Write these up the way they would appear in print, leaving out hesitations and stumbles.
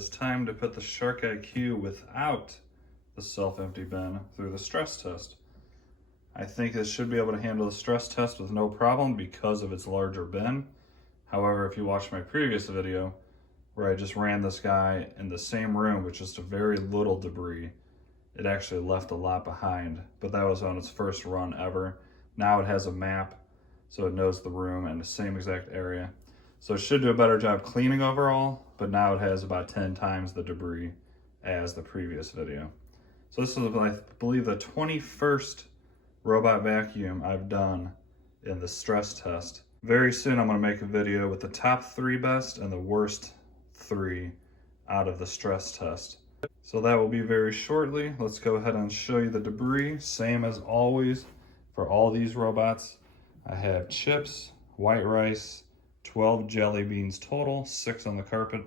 is time to put the Shark IQ without the self-empty bin through the stress test. I think it should be able to handle the stress test with no problem because of its larger bin. However, if you watch my previous video where I just ran this guy in the same room with just a very little debris, it actually left a lot behind, but that was on its first run ever. Now it has a map, so it knows the room and the same exact area. So it should do a better job cleaning overall, but now it has about 10 times the debris as the previous video. So this is, I believe, the 21st robot vacuum I've done in the stress test. Very soon I'm gonna make a video with the top 3 best and the worst 3 out of the stress test. So that will be very shortly. Let's go ahead and show you the debris. Same as always for all these robots. I have chips, white rice, 12 jelly beans total, 6 on the carpet,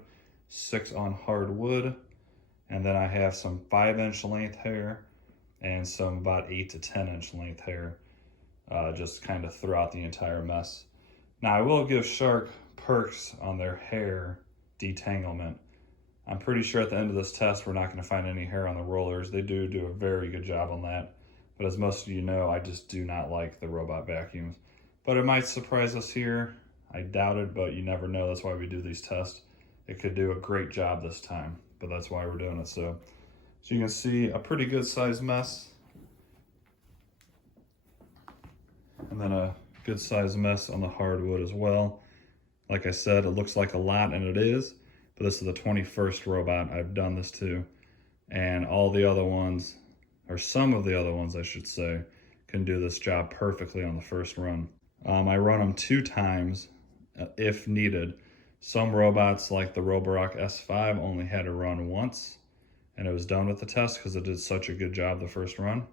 6 on hardwood, and then I have some 5-inch length hair and some about 8 to 10-inch length hair, just kind of throughout the entire mess. Now I will give Shark perks on their hair detanglement. I'm pretty sure at the end of this test we're not going to find any hair on the rollers. They do a very good job on that. But as most of you know, I just do not like the robot vacuums. But it might surprise us here. I doubt it, but you never know. That's why we do these tests. It could do a great job this time, but that's why we're doing it. So you can see a pretty good sized mess. And then a good sized mess on the hardwood as well. Like I said, it looks like a lot, and it is. But this is the 21st robot I've done this to. And all the other ones, or some of the other ones I should say, can do this job perfectly on the first run. I run them 2 times if needed. Some robots like the Roborock S5 only had to run once and it was done with the test because it did such a good job the first run.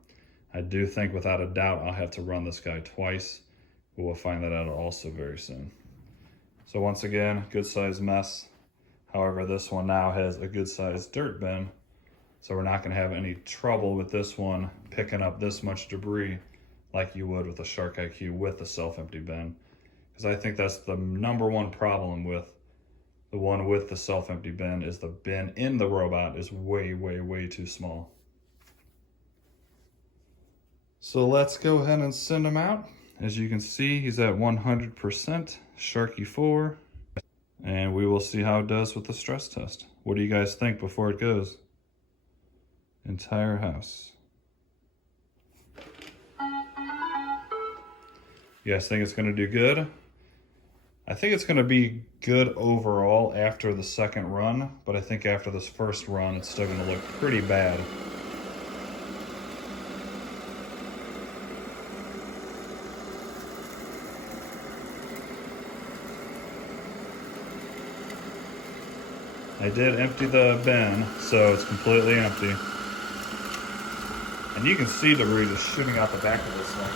I do think without a doubt I'll have to run this guy twice, but we'll find that out also very soon. So once again, good sized mess. However, this one now has a good sized dirt bin, so we're not going to have any trouble with this one picking up this much debris like you would with the Shark IQ with the self-empty bin. Because I think that's the #1 problem with the one with the self-empty bin, is the bin in the robot is way, way, way too small. So let's go ahead and send him out. As you can see, he's at 100% Sharky 4. And we will see how it does with the stress test. What do you guys think before it goes? Entire house. You guys think it's gonna do good? I think it's gonna be good overall after the second run, but I think after this first run, it's still gonna look pretty bad. I did empty the bin, so it's completely empty. And you can see debris just shooting out the back of this thing.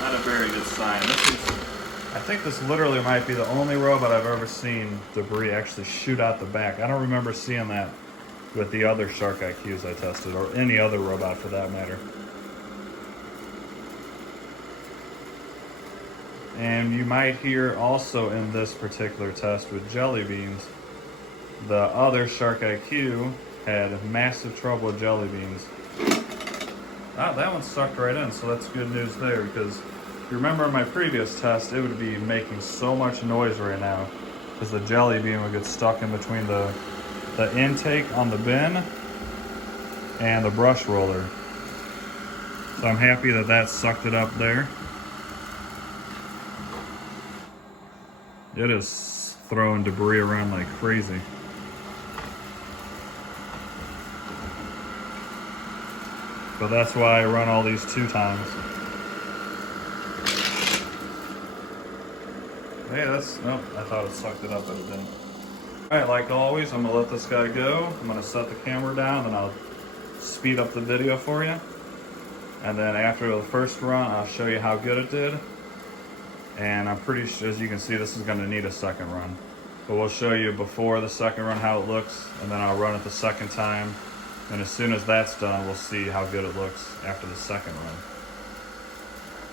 Not a very good sign. I think this literally might be the only robot I've ever seen debris actually shoot out the back. I don't remember seeing that with the other Shark IQs I tested, or any other robot for that matter. And you might hear also in this particular test with jelly beans, the other Shark IQ had massive trouble with jelly beans. Ah, that one sucked right in, so that's good news there, because if you remember in my previous test, it would be making so much noise right now because the jelly bean would get stuck in between the intake on the bin and the brush roller. So I'm happy that that sucked it up there. It is throwing debris around like crazy. But that's why I run all these 2 times. Hey, no, I thought it sucked it up, but it didn't. Alright, like always, I'm gonna let this guy go. I'm gonna set the camera down and I'll speed up the video for you. And then after the first run, I'll show you how good it did. And I'm pretty sure, as you can see, this is gonna need a second run. But we'll show you before the second run how it looks, and then I'll run it the second time And as soon as that's done, we'll see how good it looks after the second run.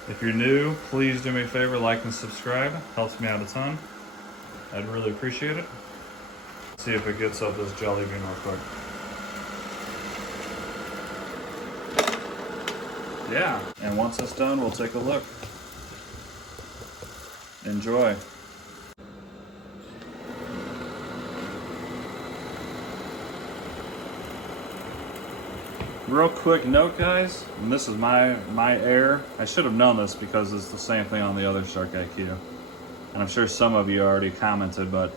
If you're new, please do me a favor, like and subscribe. Helps me out a ton. I'd really appreciate it. Let's see if it gets up this jelly bean real quick. Yeah, and once it's done, we'll take a look. Enjoy. Real quick note, guys, and this is my air. I should have known this because it's the same thing on the other Shark IQ. And I'm sure some of you already commented, but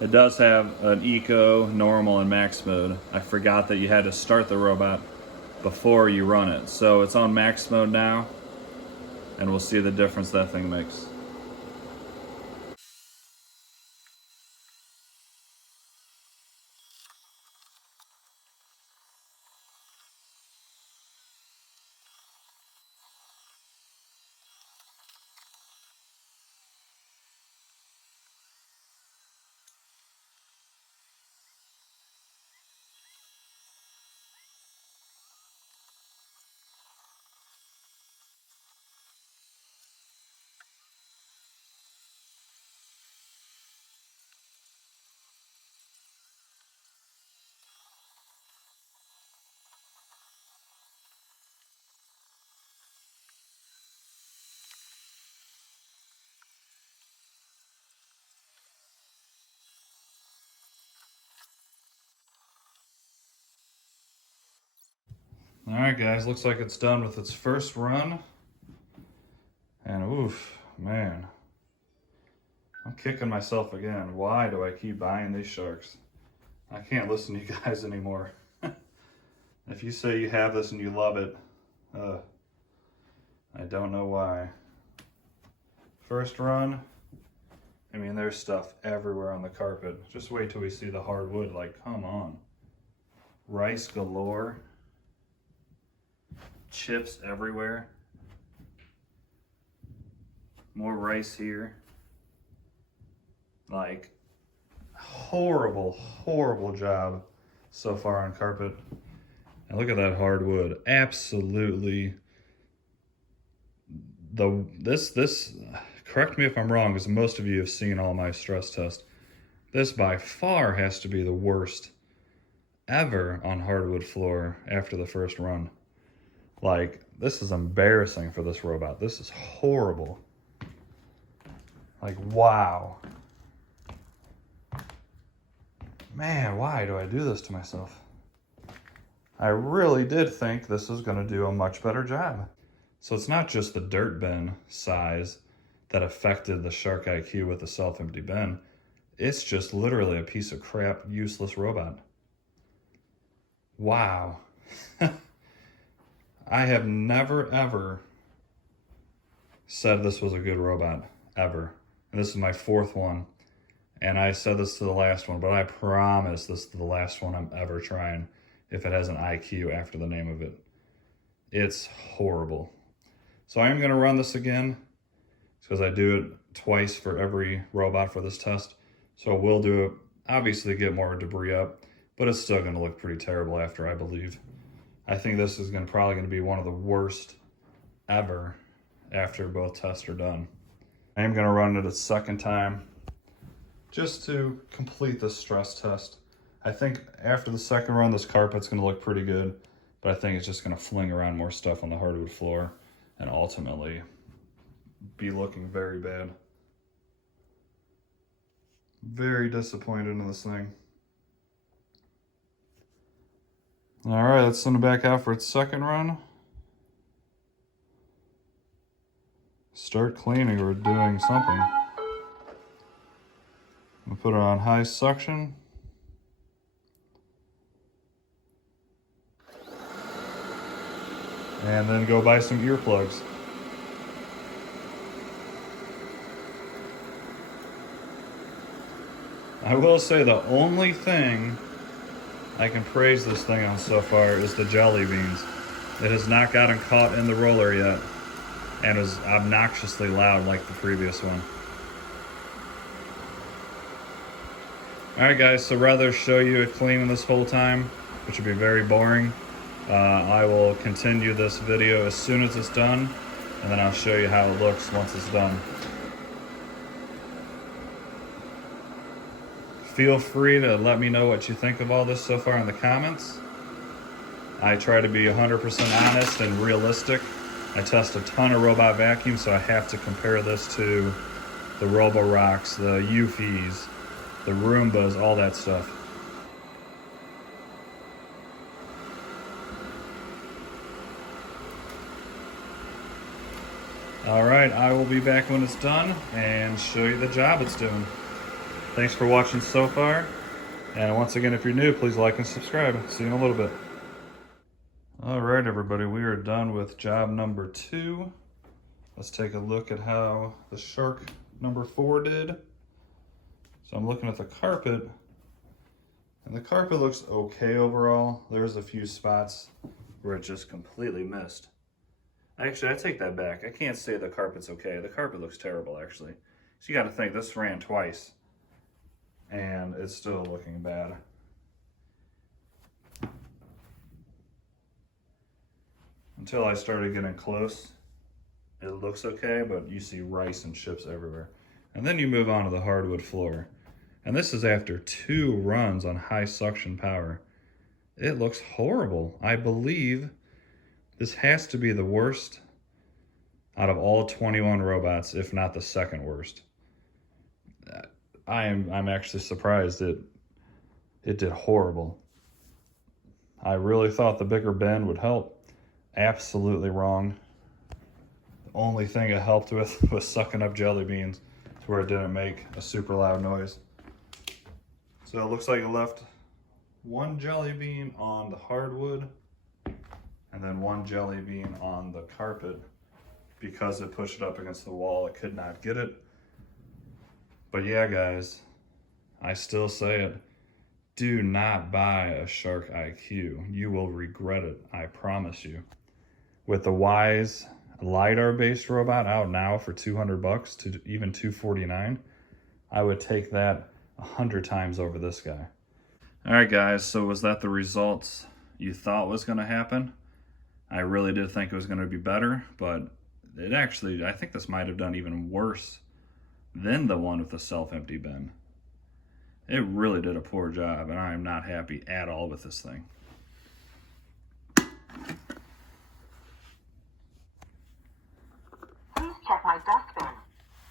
it does have an eco, normal, and max mode. I forgot that you had to start the robot before you run it. So it's on max mode now, and we'll see the difference that thing makes. All right, guys, looks like it's done with its first run. And oof, man, I'm kicking myself again. Why do I keep buying these sharks? I can't listen to you guys anymore. If you say you have this and you love it, I don't know why. First run, I mean, there's stuff everywhere on the carpet. Just wait till we see the hardwood, like, come on. Rice galore. Chips everywhere. More rice here. Like, horrible, horrible job so far on carpet. And look at that hardwood. Absolutely. This correct me if I'm wrong, because most of you have seen all my stress tests. This by far has to be the worst ever on hardwood floor after the first run. Like, this is embarrassing for this robot. This is horrible. Like, wow. Man, why do I do this to myself? I really did think this was going to do a much better job. So it's not just the dirt bin size that affected the Shark IQ with the self-empty bin. It's just literally a piece of crap, useless robot. Wow. I have never, ever said this was a good robot, ever. And this is my fourth one. And I said this to the last one, but I promise this is the last one I'm ever trying if it has an IQ after the name of it. It's horrible. So I am going to run this again because I do it twice for every robot for this test. So we'll do it, obviously get more debris up, but it's still going to look pretty terrible after, I believe. I think this is probably going to be one of the worst ever after both tests are done. I am going to run it a second time just to complete the stress test. I think after the second run, this carpet's going to look pretty good, but I think it's just going to fling around more stuff on the hardwood floor and ultimately be looking very bad. Very disappointed in this thing. All right, let's send it back out for its second run. Start cleaning or doing something. We'll put it on high suction. And then go buy some earplugs. I will say the only thing I can praise this thing on so far is the jelly beans. It has not gotten caught in the roller yet and is obnoxiously loud like the previous one. Alright guys, so rather show you it cleaning this whole time, which would be very boring. I will continue this video as soon as it's done, and then I'll show you how it looks once it's done. Feel free to let me know what you think of all this so far in the comments. I try to be 100% honest and realistic. I test a ton of robot vacuums, so I have to compare this to the Roboroks, the Eufys, the Roombas, all that stuff. All right, I will be back when it's done and show you the job it's doing. Thanks for watching so far. And once again, if you're new, please like and subscribe. See you in a little bit. All right, everybody, we are done with job number 2. Let's take a look at how the shark number 4 did. So I'm looking at the carpet, and the carpet looks okay overall. There's a few spots where it just completely missed. Actually, I take that back. I can't say the carpet's okay. The carpet looks terrible, actually. So you got to think, this ran twice, and it's still looking bad. Until I started getting close, it looks okay, but you see rice and chips everywhere. And then you move on to the hardwood floor. And this is after 2 runs on high suction power. It looks horrible. I believe this has to be the worst out of all 21 robots, if not the second worst. I'm actually surprised it did horrible. I really thought the bigger bend would help. Absolutely wrong. The only thing it helped with was sucking up jelly beans to where it didn't make a super loud noise. So it looks like it left 1 jelly bean on the hardwood and then 1 jelly bean on the carpet. Because it pushed it up against the wall, it could not get it. But yeah, guys, I still say it. Do not buy a Shark IQ. You will regret it, I promise you. With the Wise LiDAR-based robot out now for $200 to even $249, I would take that 100 times over this guy. All right, guys, so was that the results you thought was gonna happen? I really did think it was gonna be better, but it actually, I think this might have done even worse than the one with the self-empty bin. It really did a poor job, and I am not happy at all with this thing. Please check my dustbin.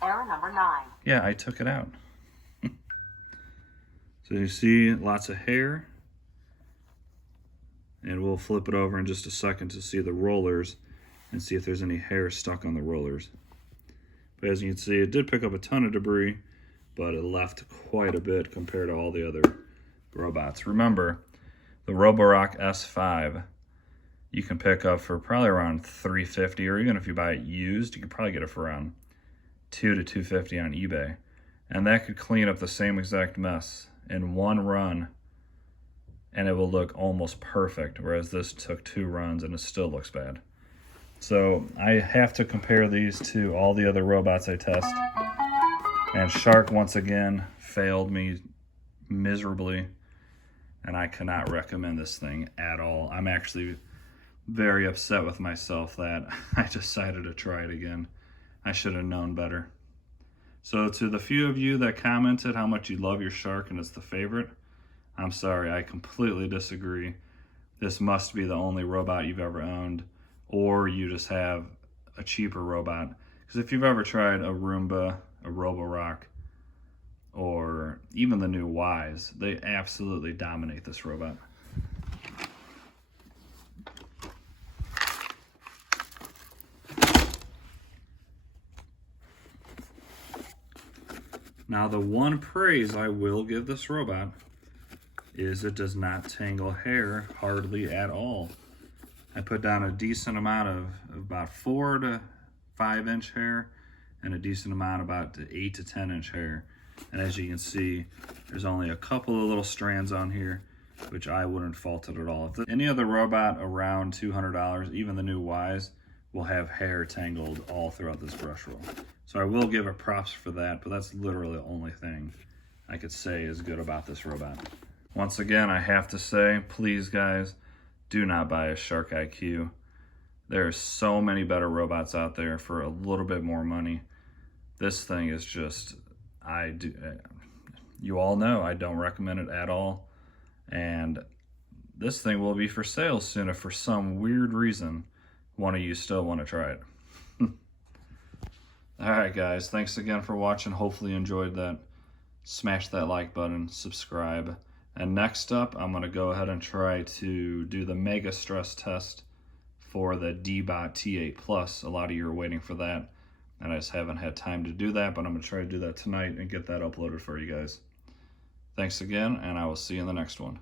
Error number 9. Yeah, I took it out. So you see lots of hair, and we'll flip it over in just a second to see the rollers and see if there's any hair stuck on the rollers. But as you can see, it did pick up a ton of debris, but it left quite a bit compared to all the other robots. Remember, the Roborok S5, you can pick up for probably around $350, or even if you buy it used, you can probably get it for around $200 to $250 on eBay. And that could clean up the same exact mess in 1 run, and it will look almost perfect, whereas this took 2 runs and it still looks bad. So I have to compare these to all the other robots I test. And Shark, once again, failed me miserably. And I cannot recommend this thing at all. I'm actually very upset with myself that I decided to try it again. I should have known better. So to the few of you that commented how much you love your Shark and it's the favorite, I'm sorry, I completely disagree. This must be the only robot you've ever owned, or you just have a cheaper robot. Because if you've ever tried a Roomba, a Roborok, or even the new Wise, they absolutely dominate this robot. Now, the one praise I will give this robot is it does not tangle hair hardly at all. I put down a decent amount of about 4 to 5 inch hair and a decent amount about 8 to 10 inch hair. And as you can see, there's only a couple of little strands on here, which I wouldn't fault it at all. If any other robot around $200, even the new Wise, will have hair tangled all throughout this brush roll. So I will give it props for that, but that's literally the only thing I could say is good about this robot. Once again, I have to say, please guys, do not buy a Shark IQ. There are so many better robots out there for a little bit more money. This thing is just, you all know I don't recommend it at all. And this thing will be for sale soon if for some weird reason one of you still want to try it. Alright guys, thanks again for watching. Hopefully you enjoyed that. Smash that like button, subscribe. And next up, I'm going to go ahead and try to do the mega stress test for the D-Bot T8 Plus. A lot of you are waiting for that, and I just haven't had time to do that, but I'm going to try to do that tonight and get that uploaded for you guys. Thanks again, and I will see you in the next one.